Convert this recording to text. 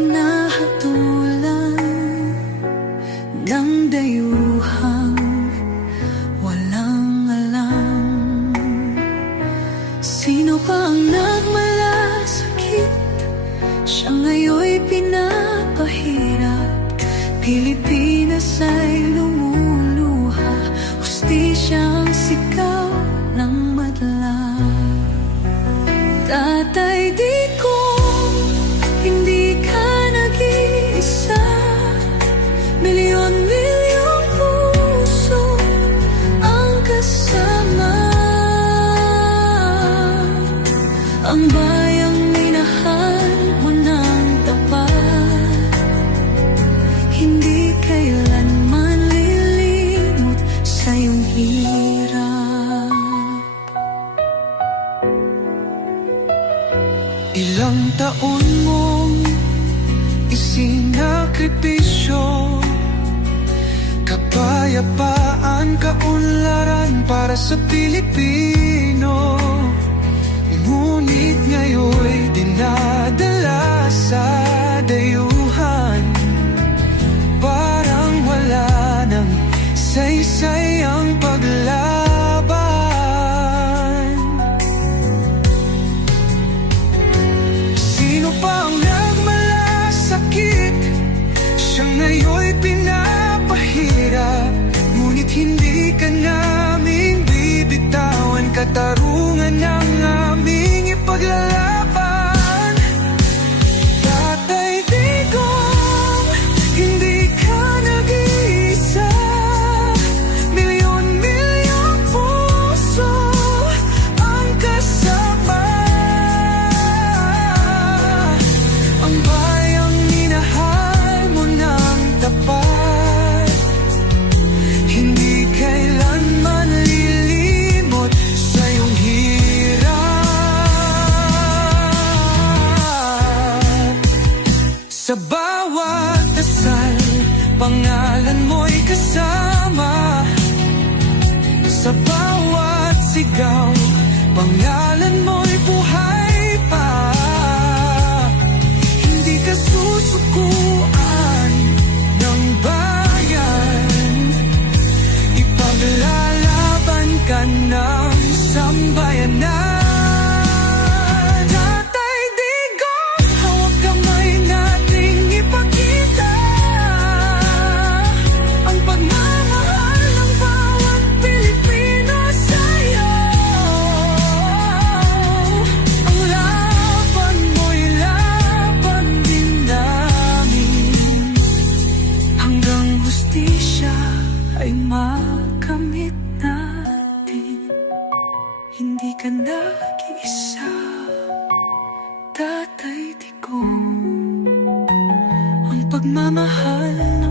hinahatulan ng dayuhang walang alam. Sino pa ang nagmalasakit? Siya ngayon'y pinapahirap. Pilipinas ay lumuluha, hustisyang sigaw ng madla. Tatay Digong, hindi ka nag-iisa. Milyon-milyong puso ang kasama. Ang bayang minahal mo ng tapat, hindi kailanman lilimot sa iyong hirap. Ilang taon mong isinakripisyo, kapayapaan, kaunlaran para sa Pilipino. Ngunit ngayon'y dinadala sa dayuhan, parang wala nang saysay ang paglaban. Sino pa ang nagmalasakit? Siya ngayon'y pinapahirap. Ngunit hindi ka naming bibitawan, katarungan ng aming ipaglalaban. Tatay Digong, hindi ka nag-iisa. Milyon-milyong puso ang kasama. Ang bayang minahal mo ng tapat, hindi kailanman lilimot sa iyong hirap. Sa bawat dasal, pangalan mo'y kasama. Sa bawat sigaw, pangalan mo'y buhay pa. Hindi ka susukuan ng bayan, ipaglalaban ka ng sambayanan. Tatay Digong, hawak kamay nating ipakita ang pagmamahal ng bawat Pilipino sa'yo. Ang laban mo'y laban din namin, hanggang hustisya ay makamit natin. Hindi ka nag-iisa, Tatay Digong. Ang pagmamahal ng